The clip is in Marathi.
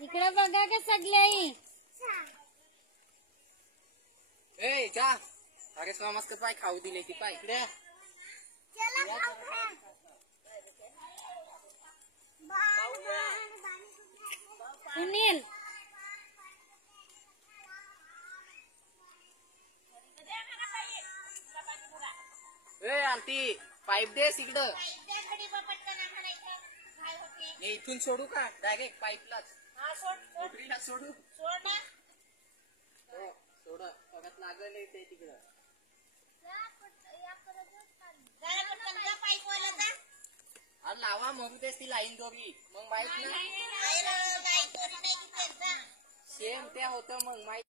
इकडे बघा का सगळ्याही ए जा अरे मस्त पाय खाऊ दिले ती पाय इकडे सुनील ए आंटी पाईप दे इकडं इथून सोडू का डायरेक्ट पाईपलाच सोडू सोड परत लागल ते तिकडं अरे लावा मरू देस ती लाईन दोरी मग माहित ना सेम त्या होतं मग माहित